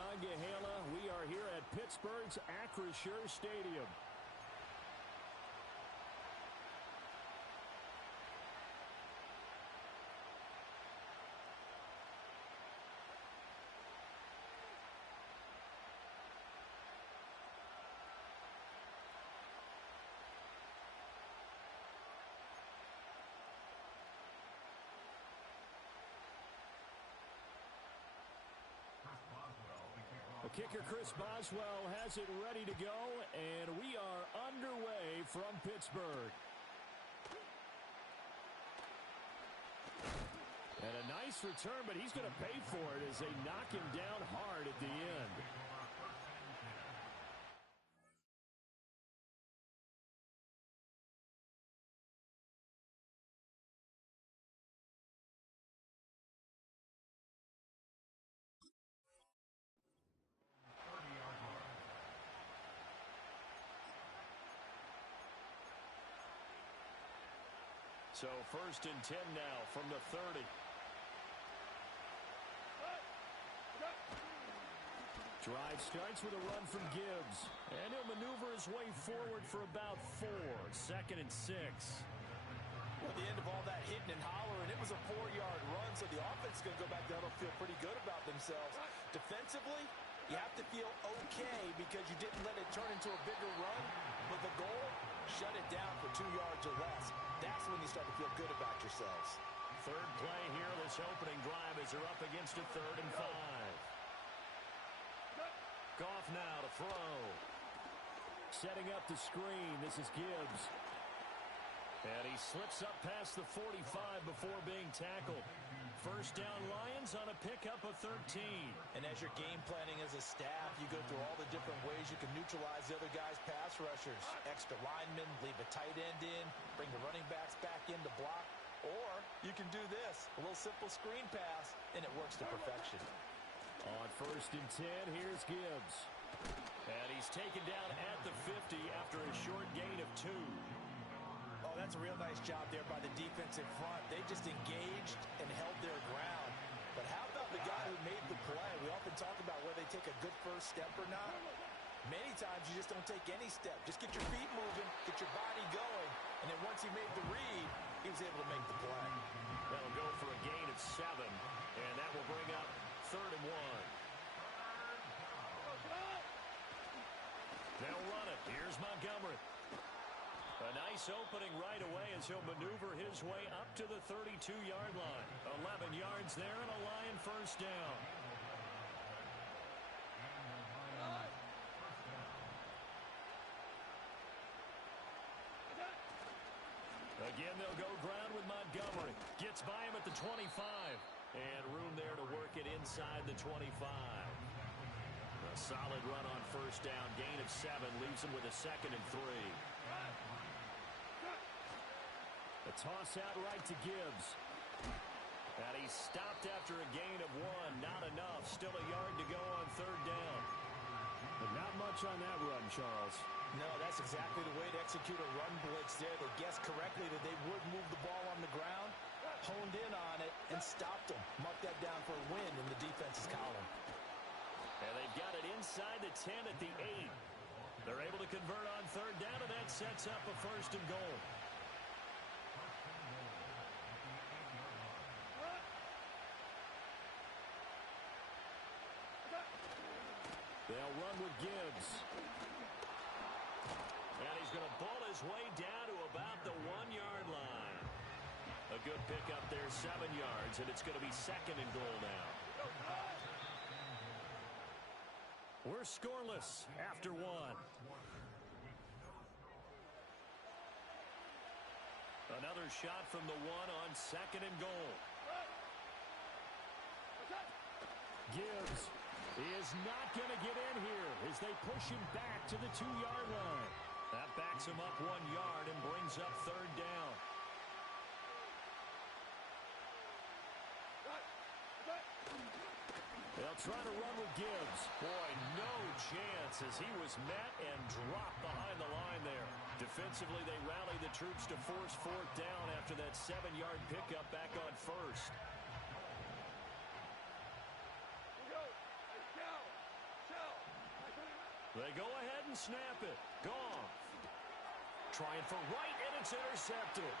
Monongahela. We are here at Pittsburgh's Acrisure Stadium. The kicker, Chris Boswell, has it ready to go, and we are underway from Pittsburgh. And a nice return, but he's going to pay for it as they knock him down hard at the end. So 1st and 10 now from the 30. Drive starts with a run from Gibbs. And he'll maneuver his way forward for about 4. 2nd and 6. At the end of all that hitting and hollering, it was a 4-yard run, so the offense is going to go back down and feel pretty good about themselves. Defensively, you have to feel okay because you didn't let it turn into a bigger run, but the goal, shut it down for 2 yards or less. That's when you start to feel good about yourselves. Third play here, this opening drive, as they're up against a 3rd and 5. Goff now to throw. Setting up the screen, this is Gibbs. And he slips up past the 45 before being tackled. First down Lions on a pickup of 13. And as you're game planning as a staff, you go through all the different ways you can neutralize the other guy's pass rushers. Extra linemen, leave a tight end in, bring the running backs back in to block. Or you can do this, a little simple screen pass, and it works to perfection. On 1st and 10, here's Gibbs. And he's taken down at the 50 after a short gain of 2. Oh, that's a real nice job there by the defense in front. They just engaged and held their ground. But how about the guy who made the play? We often talk about whether they take a good first step or not. Many times you just don't take any step. Just get your feet moving, get your body going, and then once he made the read, he was able to make the play. That'll go for a gain of 7, and that will bring up 3rd and 1. They'll run it. Here's Montgomery. A nice opening right away as he'll maneuver his way up to the 32-yard line. 11 yards there and a Lion first down. Again, they'll go ground with Montgomery. Gets by him at the 25. And room there to work it inside the 25. A solid run on first down. Gain of 7 leaves him with a 2nd and 3. A toss out right to Gibbs. And he's stopped after a gain of 1. Not enough. Still a yard to go on 3rd down. But not much on that run, Charles. No, that's exactly the way to execute a run blitz there. They guessed correctly that they would move the ball on the ground, honed in on it, and stopped them. Marked that down for a win in the defense's column. And they've got it inside the 10 at the 8. They're able to convert on 3rd down, and that sets up a 1st and goal. They'll run with Gibbs. And he's going to ball his way down to about the 1-yard line. A good pickup there, 7 yards, and it's going to be 2nd and goal now. We're scoreless after 1. Another shot from the 1 on 2nd and goal. Gibbs is not going to get in here as they push him back to the 2-yard line. That backs him up 1 yard and brings up 3rd down. They'll try to run with Gibbs. Boy, no chance as he was met and dropped behind the line there. Defensively, they rally the troops to force 4th down after that 7-yard pickup back on 1st. They go ahead and snap it. Goff. Trying for right, and it's intercepted.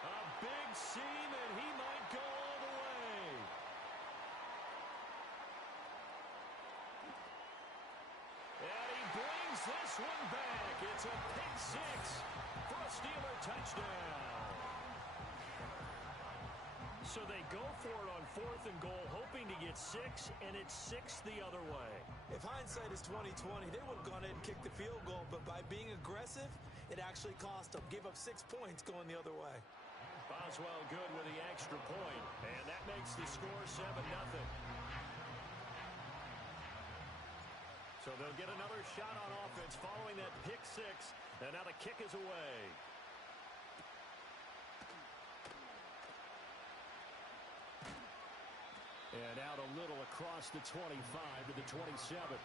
A big seam, and he might go all the way. And he brings this one back. It's a pick six for a Steeler touchdown. So they go for it on 4th and goal, hoping to get 6, and it's 6 the other way. If hindsight is 20/20, they would have gone in and kicked the field goal, but by being aggressive, it actually cost them. Gave up 6 points going the other way. Boswell good with the extra point, and that makes the score 7-0. So they'll get another shot on offense following that pick six, and now the kick is away. And out a little across the 25 to the 27.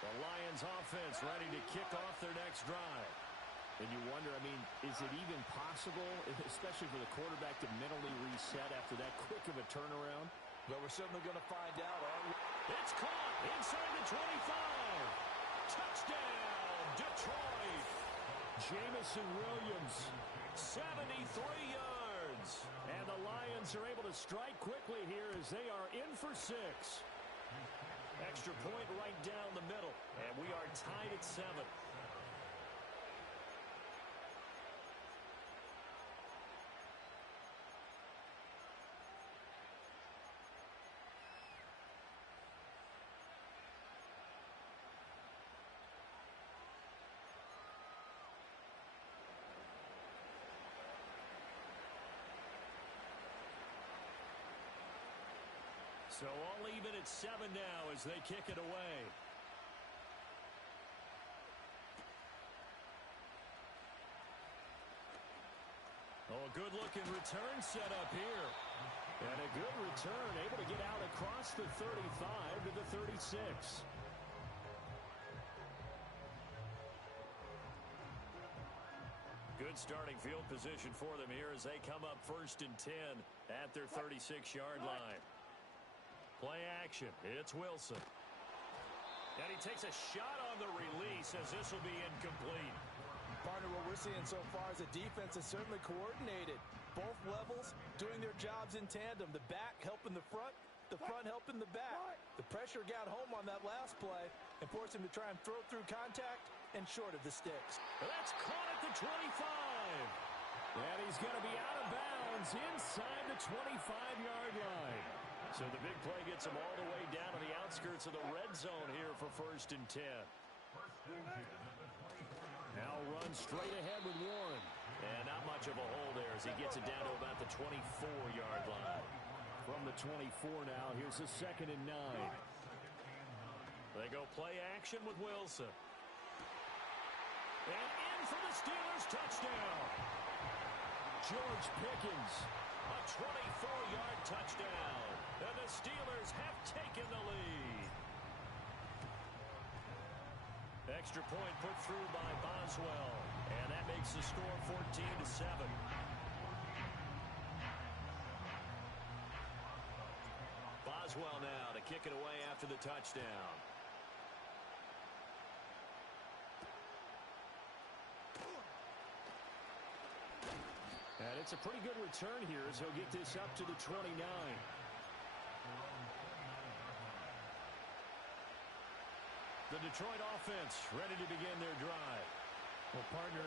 The Lions offense ready to kick off their next drive. And you wonder, I mean, is it even possible, especially for the quarterback, to mentally reset after that quick of a turnaround? But we're certainly going to find out. It's caught inside the 25. Touchdown, Detroit. Jamison Williams, 73 yards. And the Lions are able to strike quickly here as they are in for 6. Extra point right down the middle. And we are tied at 7. So all even at 7 now as they kick it away. Oh, a good-looking return set up here. And a good return, able to get out across the 35 to the 36. Good starting field position for them here as they come up 1st and 10 at their 36-yard line. Play action. It's Wilson. And he takes a shot on the release as this will be incomplete. Partner, what we're seeing so far is a defense is certainly coordinated. Both levels doing their jobs in tandem. The back helping the front helping the back. The pressure got home on that last play and forced him to try and throw through contact and short of the sticks. That's caught at the 25. And he's going to be out of bounds inside the 25-yard line. So the big play gets him all the way down to the outskirts of the red zone here for 1st and 10. Now runs straight ahead with Warren. And not much of a hole there as he gets it down to about the 24-yard line. From the 24 now, here's a 2nd and 9. They go play action with Wilson. And in for the Steelers touchdown. George Pickens, a 24-yard touchdown. And the Steelers have taken the lead. Extra point put through by Boswell. And that makes the score 14-7. Boswell now to kick it away after the touchdown. And it's a pretty good return here as he'll get this up to the 29. The Detroit offense ready to begin their drive. Well, partner,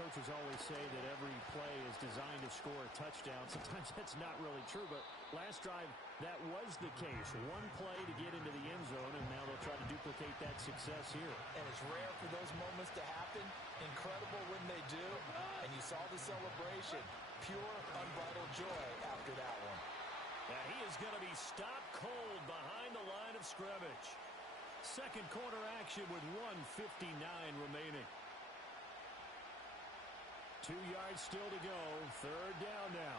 coaches always say that every play is designed to score a touchdown. Sometimes that's not really true, but last drive, that was the case. One play to get into the end zone, and now they'll try to duplicate that success here. And it's rare for those moments to happen. Incredible when they do. And you saw the celebration. Pure, unbridled joy after that one. And he is going to be stopped cold behind the line of scrimmage. Second quarter action with 1:59 remaining. 2 yards still to go. 3rd down now.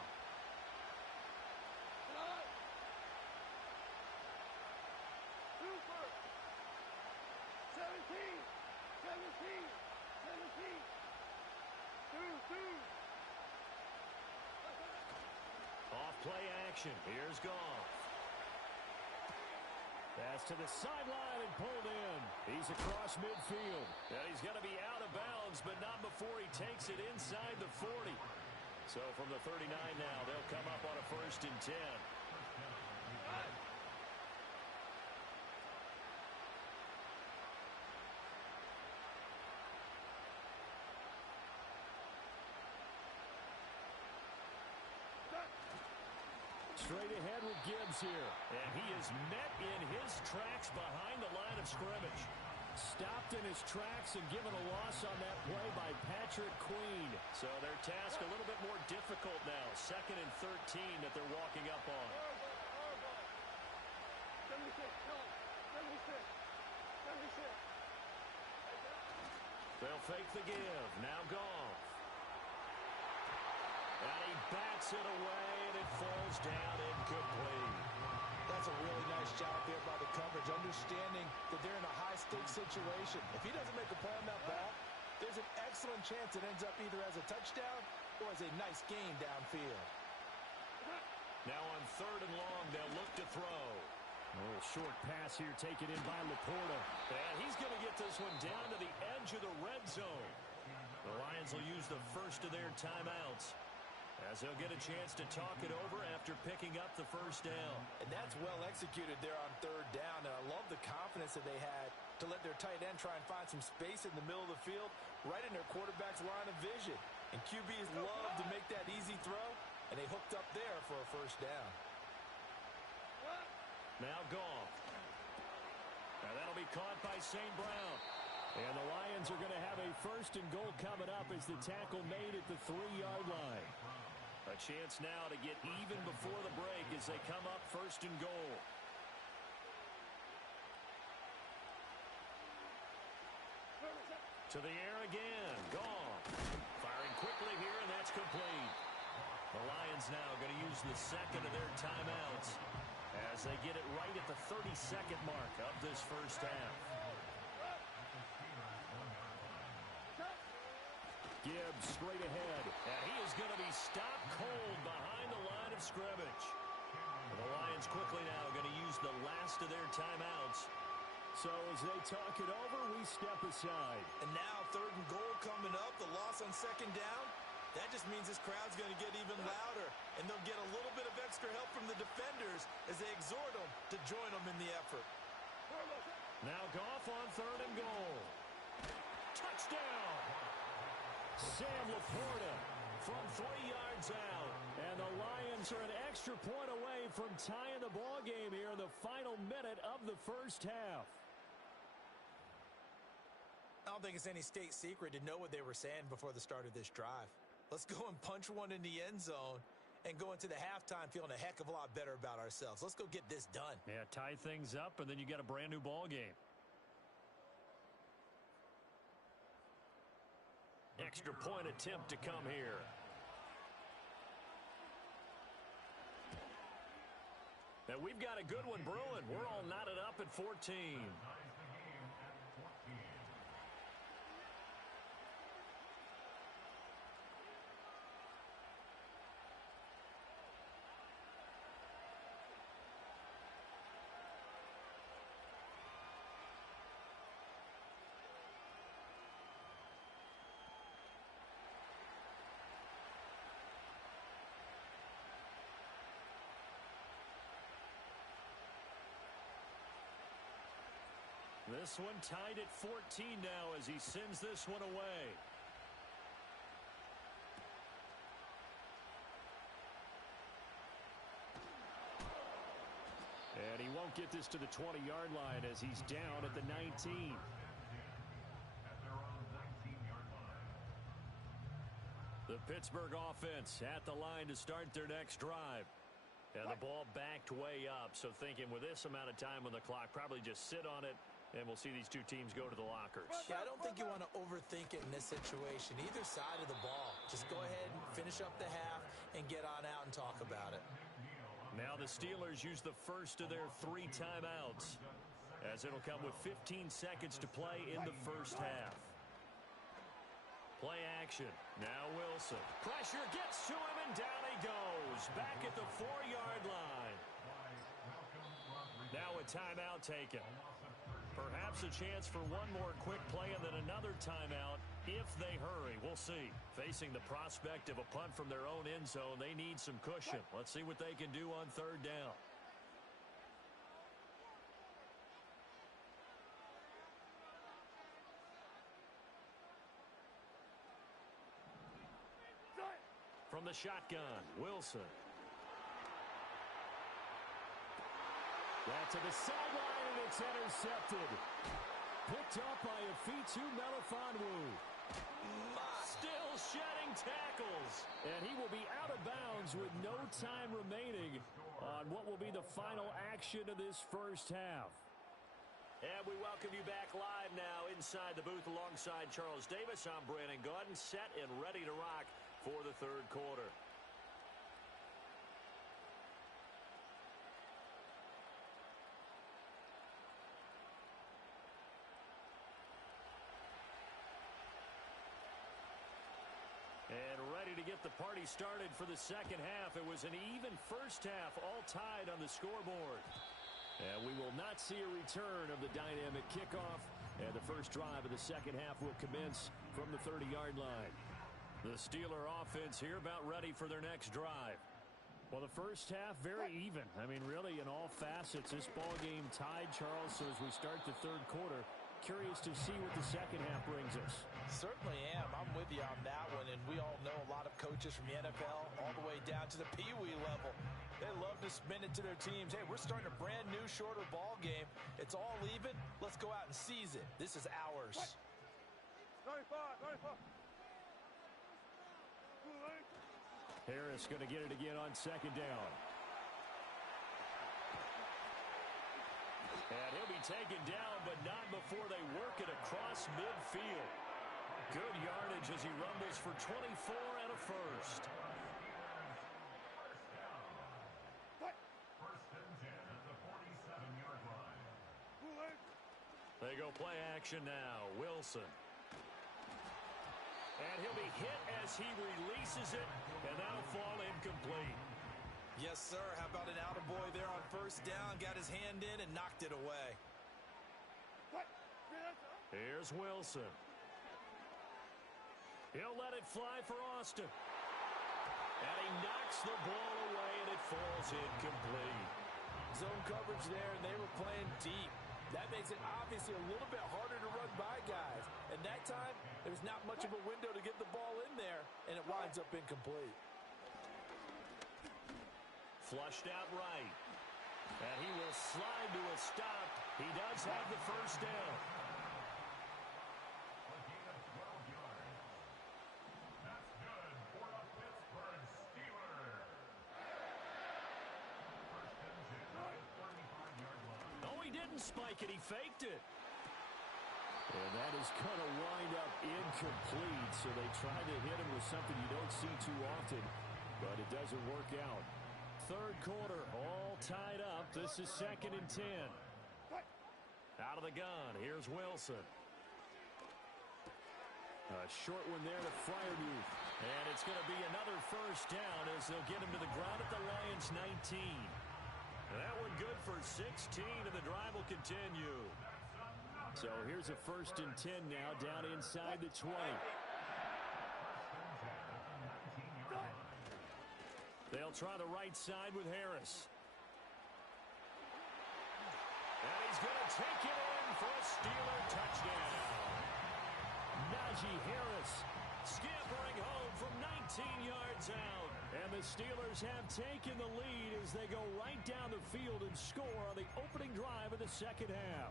Play action. Here's Goff. Pass to the sideline and pulled in. He's across midfield. And he's going to be out of bounds, but not before he takes it inside the 40. So from the 39 now, they'll come up on a 1st and 10. Straight ahead with Gibbs here. And he is met in his tracks behind the line of scrimmage. Stopped in his tracks and given a loss on that play by Patrick Queen. So their task a little bit more difficult now. 2nd and 13 that they're walking up on. They'll fake the give. Now Goff. And he bats it away, and it falls down incomplete. That's a really nice job there by the coverage, understanding that they're in a high-stakes situation. If he doesn't make a play on that ball, there's an excellent chance it ends up either as a touchdown or as a nice gain downfield. Now on 3rd and long, they'll look to throw. A little short pass here taken in by Laporta. And he's going to get this one down to the edge of the red zone. The Lions will use the first of their timeouts, as they'll get a chance to talk it over after picking up the 1st down. And that's well executed there on 3rd down. And I love the confidence that they had to let their tight end try and find some space in the middle of the field, right in their quarterback's line of vision. And QBs love to make that easy throw, and they hooked up there for a 1st down. Now Goff. Now that'll be caught by St. Brown. And the Lions are going to have a 1st and goal coming up as the tackle made at the 3-yard line. A chance now to get even before the break as they come up 1st and goal. To the air again. Goff. Firing quickly here, and that's complete. The Lions now going to use the 2nd of their timeouts as they get it right at the 32nd mark of this 1st half. Gibbs straight ahead. And he is going to be stopped cold behind the line of scrimmage. And the Lions quickly now going to use the last of their timeouts. So as they talk it over, we step aside. And now 3rd and goal coming up. The loss on 2nd down. That just means this crowd's going to get even louder. And they'll get a little bit of extra help from the defenders as they exhort them to join them in the effort. Now Goff on 3rd and goal. Touchdown! Sam Laporta from 3 yards out. And the Lions are an extra point away from tying the ball game here in the final minute of the 1st half. I don't think it's any state secret to know what they were saying before the start of this drive. Let's go and punch one in the end zone and go into the halftime feeling a heck of a lot better about ourselves. Let's go get this done. Yeah, tie things up, and then you get a brand new ball game. Extra point attempt to come here. And we've got a good one brewing. We're all knotted up at 14. This one tied at 14 now as he sends this one away. And he won't get this to the 20-yard line as he's down at the 19. The Pittsburgh offense at the line to start their next drive. And the ball backed way up, so thinking with this amount of time on the clock, probably just sit on it, and we'll see these two teams go to the lockers. Yeah, I don't think you want to overthink it in this situation. Either side of the ball. Just go ahead and finish up the half and get on out and talk about it. Now the Steelers use the first of their 3 timeouts, as it'll come with 15 seconds to play in the first half. Play action. Now Wilson. Pressure gets to him, and down he goes. Back at the 4-yard line. Now a timeout taken. Perhaps a chance for one more quick play and then another timeout if they hurry. We'll see. Facing the prospect of a punt from their own end zone, they need some cushion. Let's see what they can do on third down. From the shotgun, Wilson. Back to the sideline, and it's intercepted. Picked up by Afitu Melifonwu. Still shedding tackles. And he will be out of bounds with no time remaining on what will be the final action of this first half. And we welcome you back live now inside the booth alongside Charles Davis. I'm Brandon Gaudin, set and ready to rock for the third quarter. And ready to get the party started for the second half. It was an even first half, all tied on the scoreboard. And we will not see a return of the dynamic kickoff. And the first drive of the second half will commence from the 30-yard line. The Steeler offense here about ready for their next drive. Well, the first half, very even. I mean, really, in all facets, this ball game tied, Charles. So as we start the third quarter, curious to see what the second half brings us. Certainly am. I'm with you on that one. And we all know a lot of coaches from the NFL all the way down to the Pee Wee level. They love to spin it to their teams. Hey, we're starting a brand new, shorter ball game. It's all even. Let's go out and seize it. This is ours. 95. Harris going to get it again on second down. And he'll be taken down, but not before they work it across midfield. Good yardage as he rumbles for 24 and a first. They go play action now. Wilson. And he'll be hit as he releases it, and that'll fall incomplete. Yes, sir. How about an attaboy there on first down? Got his hand in and knocked it away. Here's Wilson. He'll let it fly for Austin. And he knocks the ball away, and it falls incomplete. Zone coverage there, and they were playing deep. That makes it obviously a little bit harder to run by guys. And that time, there's not much of a window to get the ball in there, and it winds up incomplete. Flushed out right. And he will slide to a stop. He does have the first down. That's good for the Pittsburgh Steelers. First and 10, 35-yard line. No, he didn't spike it. He faked it. And that is going to wind up incomplete. So they tried to hit him with something you don't see too often, but it doesn't work out. Third quarter, all tied up. This is second and 10. Out of the gun, here's Wilson. A short one there to Freiermuth. And it's going to be another first down as they'll get him to the ground at the Lions' 19. That one good for 16, and the drive will continue. So here's a first and 10 now down inside the 20. They'll try the right side with Harris. And he's going to take it in for a Steeler touchdown. Najee Harris scampering home from 19 yards out. And the Steelers have taken the lead as they go right down the field and score on the opening drive of the second half.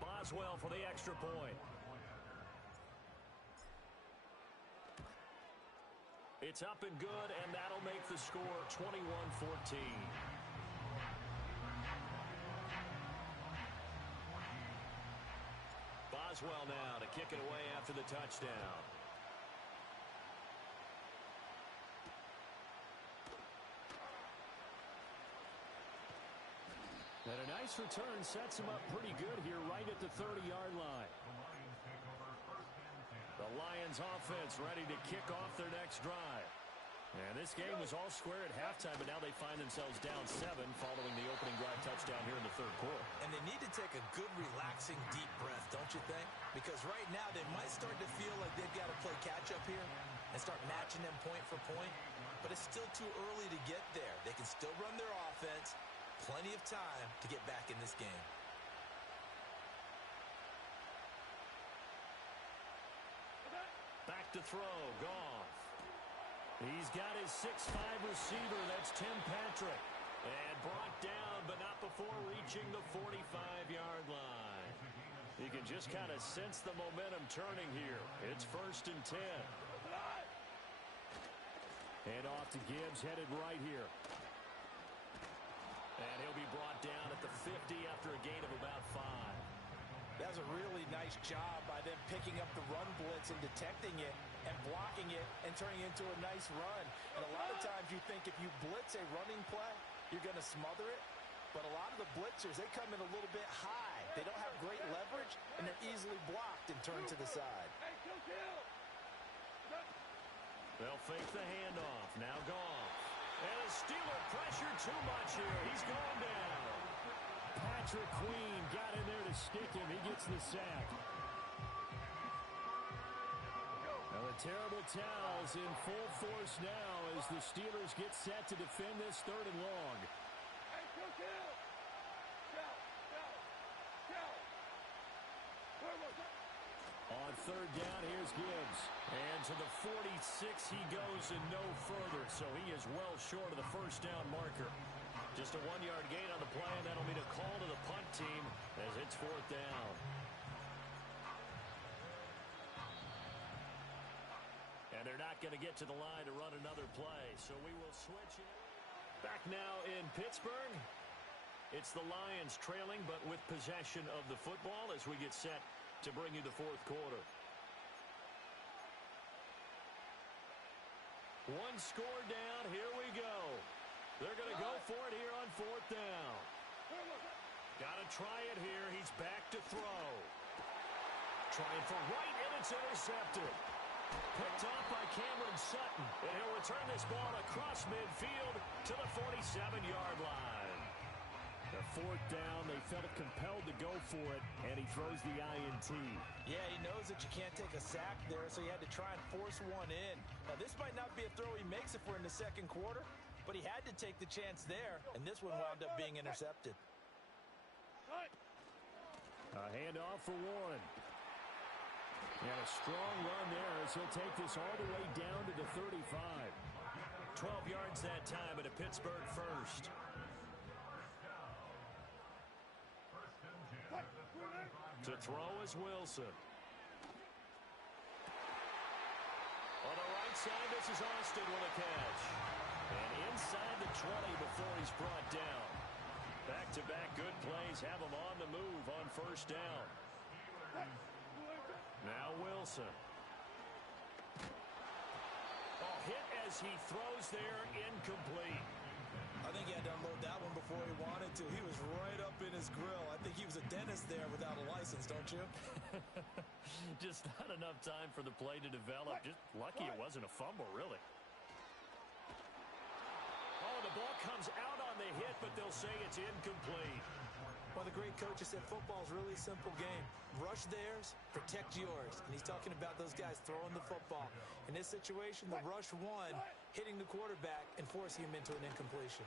Boswell for the extra point. It's up and good, and that'll make the score 21-14. Boswell now to kick it away after the touchdown. And a nice nice return sets him up pretty good here right at the 30-yard line. The Lions offense ready to kick off their next drive. And this game was all square at halftime, but now they find themselves down 7 following the opening drive touchdown here in the third quarter. And they need to take a good, relaxing, deep breath, don't you think? Because right now they might start to feel like they've got to play catch-up here and start matching them point for point. But it's still too early to get there. They can still run their offense. Plenty of time to get back in this game. Back to throw, Goff. He's got his 6'5 receiver, that's Tim Patrick. And brought down, but not before reaching the 45-yard line. You can just kind of sense the momentum turning here. It's 1st and 10. Hand off to Gibbs, headed right here. And he'll be brought down at the 50 after a gain of about 5. That was a really nice job by them picking up the run blitz and detecting it and blocking it and turning it into a nice run. And a lot of times you think if you blitz a running play, you're going to smother it. But a lot of the blitzers, they come in a little bit high. They don't have great leverage, and they're easily blocked and turned to the side. They'll fake the handoff. Now Goff. And a Steeler pressure too much here. He's going down. Patrick Queen got in there to stick him. He gets the sack. Now the terrible towels in full force now as the Steelers get set to defend this 3rd and long. On 3rd down, here's Gibbs. And to the 46 he goes and no further. So he is well short of the 1st down marker. Just a 1-yard gain on the play, and that'll mean a call to the punt team as it's 4th down. And they're not going to get to the line to run another play, so we will switch it. Back now in Pittsburgh. It's the Lions trailing, but with possession of the football as we get set to bring you the 4th quarter. 1 score down. Here we go. They're going to go for it here on 4th down. Got to try it here. He's back to throw. Trying for right, and it's intercepted. Picked off by Cameron Sutton. And he'll return this ball across midfield to the 47-yard line. The 4th down, they felt compelled to go for it, and he throws the INT. Yeah, he knows that you can't take a sack there, so he had to try and force one in. Now, this might not be a throw he makes if we're in the 2nd quarter, but he had to take the chance there, and this one wound up being intercepted. A handoff for Warren. And a strong run there as he'll take this all the way down to the 35. 12 yards that time at a Pittsburgh 1st. To throw is Wilson. On the right side, this is Austin with a catch. And inside the 20 before he's brought down. Back-to-back good plays have him on the move on 1st down. Now Wilson. Oh, hit as he throws there, incomplete. I think he had to unload that one before he wanted to. He was right up in his grill. I think he was a dentist there without a license, don't you? Just not enough time for the play to develop. Just lucky it wasn't a fumble, really. Oh, the ball comes out on the hit, but they'll say it's incomplete. Well, the great coach has said football is really a simple game. Rush theirs, protect yours. And he's talking about those guys throwing the football. In this situation, the rush won, hitting the quarterback and forcing him into an incompletion.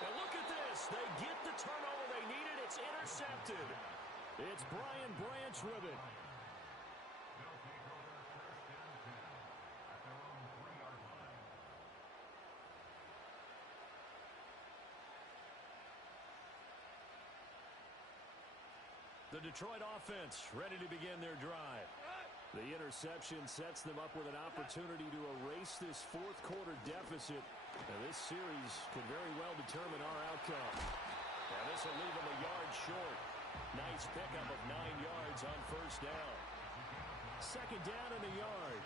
Now look at this. They get the turnover they needed. It's intercepted. It's Brian Branch with it. The Detroit offense ready to begin their drive. The interception sets them up with an opportunity to erase this 4th quarter deficit. Now, this series could very well determine our outcome. Now this will leave them a yard short. Nice pickup of 9 yards on 1st down. 2nd down and a yard.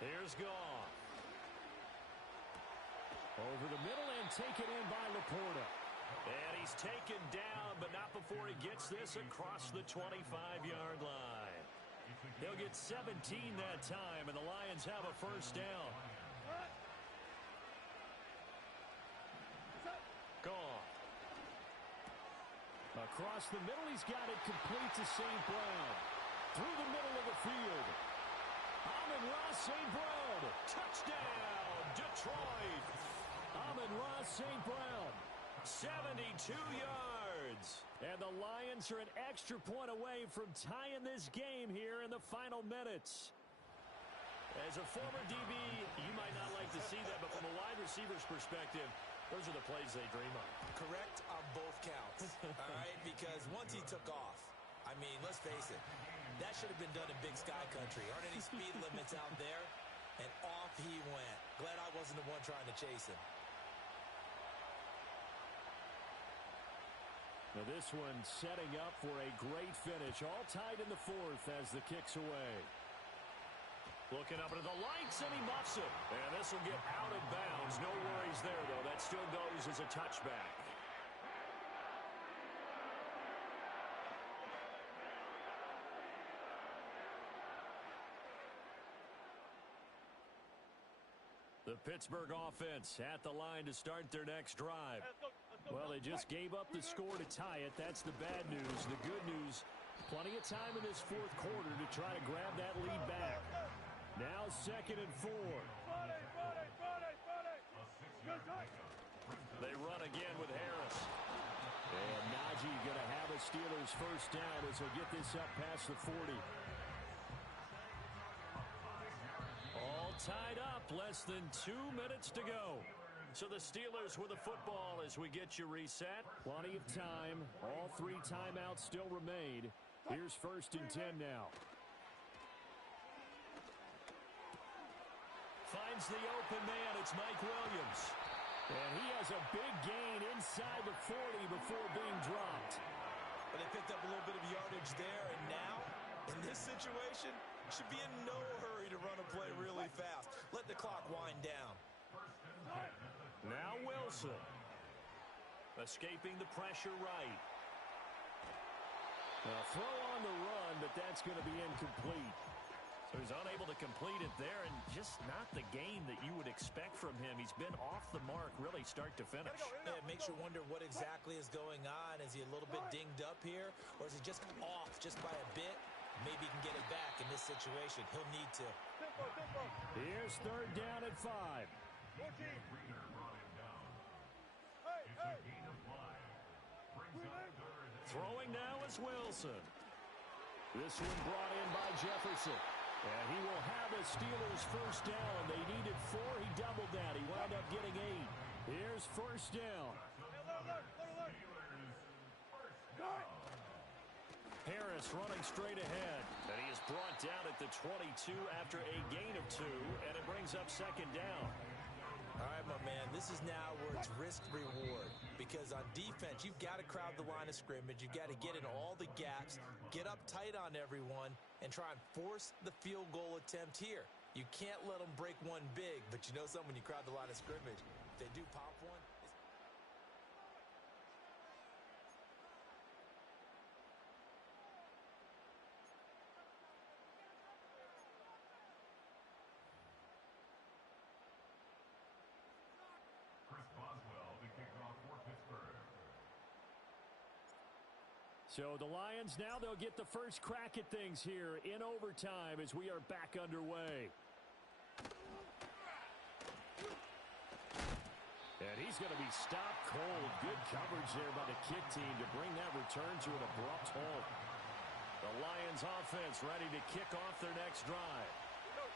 Here's Goff. Over the middle and taken in by Laporta. And he's taken down, but not before he gets this across the 25-yard line. He'll get 17 that time, and the Lions have a first down. Goff. Across the middle, he's got it complete to St. Brown. Through the middle of the field. Amon-Ra St. Brown. Touchdown, Detroit. Amon-Ra St. Brown. 72 yards. And the Lions are an extra point away from tying this game here in the final minutes. As a former DB, you might not like to see that, but from a wide receiver's perspective, those are the plays they dream of. Correct on both counts, all right? Because once he took off, I mean, let's face it, that should have been done in Big Sky Country. Aren't any speed limits out there? And off he went. Glad I wasn't the one trying to chase him. Now this one setting up for a great finish. All tied in the fourth as the kick's away. Looking up into the lights, and he muffs it. And this will get out of bounds. No worries there, though. That still goes as a touchback. The Pittsburgh offense at the line to start their next drive. Well, they just gave up the score to tie it. That's the bad news. The good news, plenty of time in this fourth quarter to try to grab that lead back. Now 2nd and 4. They run again with Harris. And Najee going to have a Steelers first down as he'll get this up past the 40. All tied up, less than 2 minutes to go. So the Steelers with the football as we get you reset. Plenty of time. All 3 timeouts still remain. Here's 1st and 10 now. Finds the open man. It's Mike Williams. And he has a big gain inside the 40 before being dropped. But they picked up a little bit of yardage there, and now, in this situation, should be in no hurry to run a play really fast. Let the clock wind down. Now Wilson. Escaping the pressure right. Now throw on the run, but that's going to be incomplete. So he's unable to complete it there, and just not the game that you would expect from him. He's been off the mark really start to finish. Yeah, it makes you wonder what exactly is going on. Is he a little bit dinged up here, or is he just off just by a bit? Maybe he can get it back in this situation. He'll need to. Here's 3rd down at 5. Throwing now is Wilson. This one brought in by Jefferson. And he will have a Steelers first down. They needed 4. He doubled that. He wound up getting 8. Here's 1st down. Harris running straight ahead. And he is brought down at the 22 after a gain of 2. And it brings up 2nd down. All right, my man, this is now where it's risk-reward. Because on defense, you've got to crowd the line of scrimmage. You've got to get in all the gaps, get up tight on everyone, and try and force the field goal attempt here. You can't let them break one big, but you know something, when you crowd the line of scrimmage, if they do pop one, So the Lions now, they'll get the first crack at things here in overtime as we are back underway. And he's going to be stopped cold. Good coverage there by the kick team to bring that return to an abrupt halt. The Lions offense ready to kick off their next drive.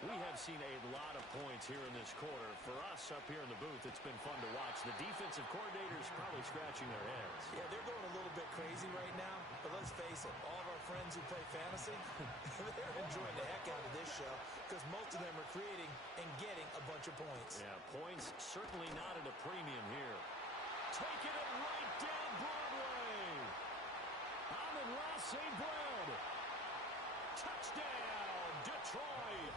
We have seen a lot of points here in this quarter. For us up here in the booth, it's been fun to watch. The defensive coordinators probably scratching their heads. Yeah, they're going a little bit crazy right now. But let's face it, all of our friends who play fantasy, they're enjoying the heck out of this show because most of them are creating and getting a bunch of points. Yeah, points certainly not at a premium here. Taking it right down Broadway. Amon-Ra St. Brown. Touchdown, Detroit.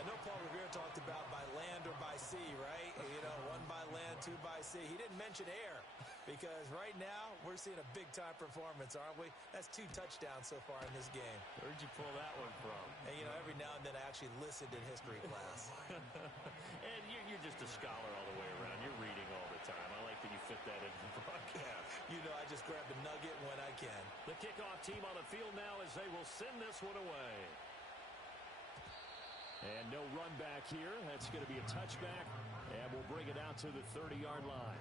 I know Paul Revere talked about by land or by sea, right? You know, one by land, two by sea. He didn't mention air because right now we're seeing a big-time performance, aren't we? That's 2 touchdowns so far in this game. Where'd you pull that one from? And, you know, every now and then I actually listened in history class. And you're just a scholar all the way around. You're reading all the time. I like that you fit that into the broadcast. You know, I just grab a nugget when I can. The kickoff team on the field now as they will send this one away. And no run back here. That's going to be a touchback. And we'll bring it out to the 30-yard line.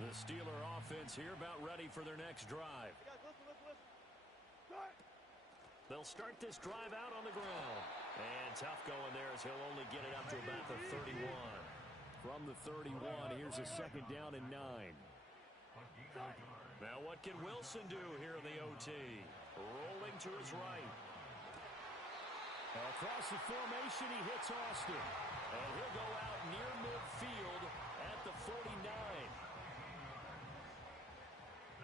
The Steeler offense here about ready for their next drive. They'll start this drive out on the ground. And tough going there as he'll only get it up to about the 31. From the 31, here's a second down and 9. Now what can Wilson do here in the OT? Rolling to his right. Across the formation, he hits Austin. And he'll go out near midfield at the 49.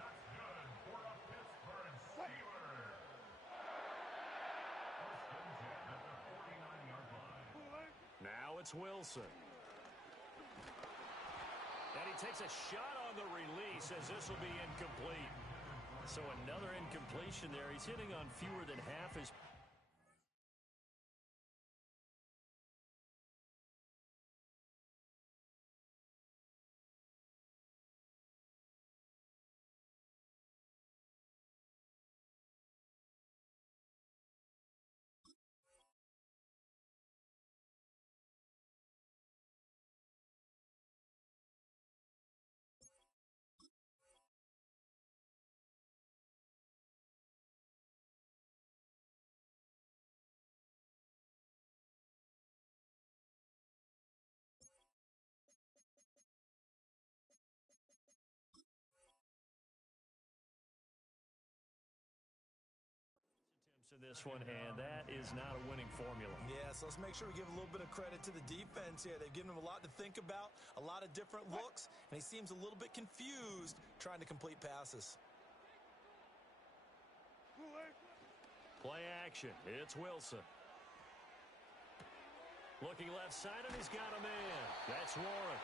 That's good for the Pittsburgh Steelers. First and 10 at the 49-yard line. Now it's Wilson. And he takes a shot on the release as this will be incomplete. So another incompletion there. He's hitting on fewer than half his... in this one, and that is not a winning formula. Yeah, so let's make sure we give a little bit of credit to the defense here. They've given him a lot to think about, a lot of different looks, and he seems a little bit confused trying to complete passes. Play action. It's Wilson. Looking left side, and he's got a man. That's Warren.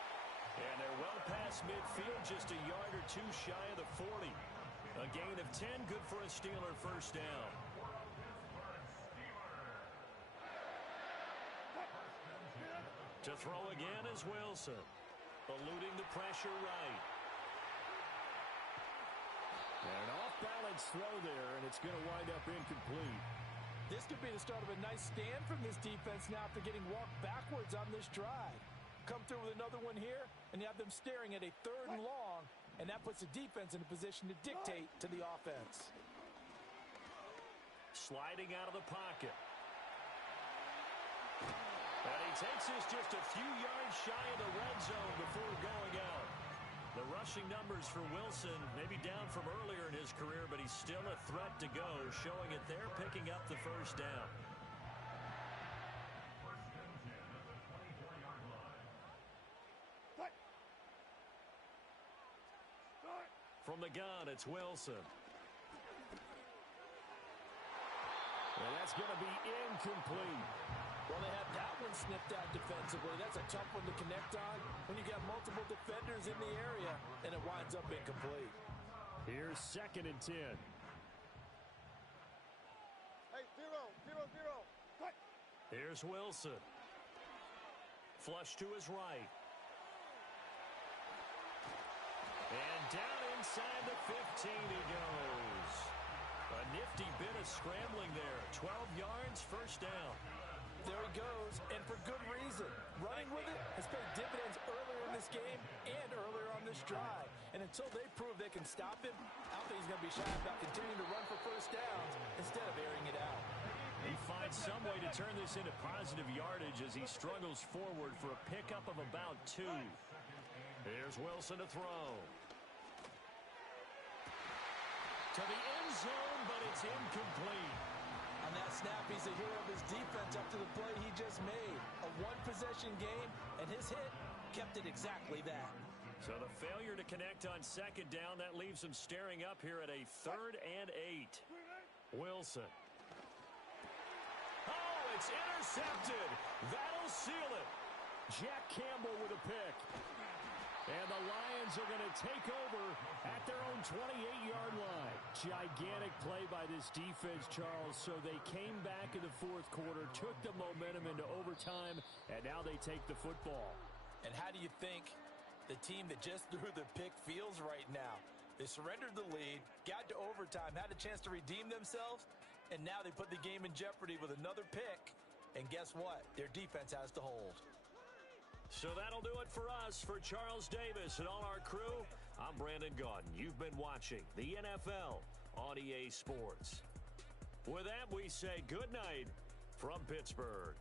And they're well past midfield, just a yard or two shy of the 40. A gain of 10, good for a Steeler first down. To throw again is Wilson. Eluding the pressure right. And an off-balance throw there, and it's going to wind up incomplete. This could be the start of a nice stand from this defense now after getting walked backwards on this drive. Come through with another one here, and you have them staring at a 3rd and long, and that puts the defense in a position to dictate to the offense. Sliding out of the pocket. And he takes this just a few yards shy of the red zone before going out. The rushing numbers for Wilson maybe down from earlier in his career, but he's still a threat to go, showing it there, picking up the first down. From the gun, it's Wilson. And that's going to be incomplete. Well, they had that one snipped out defensively. That's a tough one to connect on when you got multiple defenders in the area, and it winds up incomplete. Here's 2nd and 10. Hey, 0. Here's Wilson. Flush to his right. And down inside the 15 he goes. A nifty bit of scrambling there. 12 yards, first down. There he goes, and for good reason. Running with it has paid dividends earlier in this game and earlier on this drive. And until they prove they can stop him, I don't think he's going to be shy about continuing to run for first downs instead of airing it out. He finds some way to turn this into positive yardage as he struggles forward for a pickup of about 2. Here's Wilson to throw. To the end zone, but it's incomplete. On that snap, he's a hero of his defense up to the play he just made. A one-possession game, and his hit kept it exactly that. So the failure to connect on 2nd down, that leaves him staring up here at a 3rd and 8. Wilson. it's intercepted. That'll seal it. Jack Campbell with a pick. And the Lions are going to take over at their own 28-yard line. Gigantic play by this defense, Charles. So they came back in the fourth quarter, took the momentum into overtime, and now they take the football. And how do you think the team that just threw the pick feels right now? They surrendered the lead, got to overtime, had a chance to redeem themselves, and now they put the game in jeopardy with another pick. And guess what? Their defense has to hold. So that'll do it for us. For Charles Davis and all our crew, I'm Brandon Gaudin. You've been watching the NFL on EA Sports. With that, we say good night from Pittsburgh.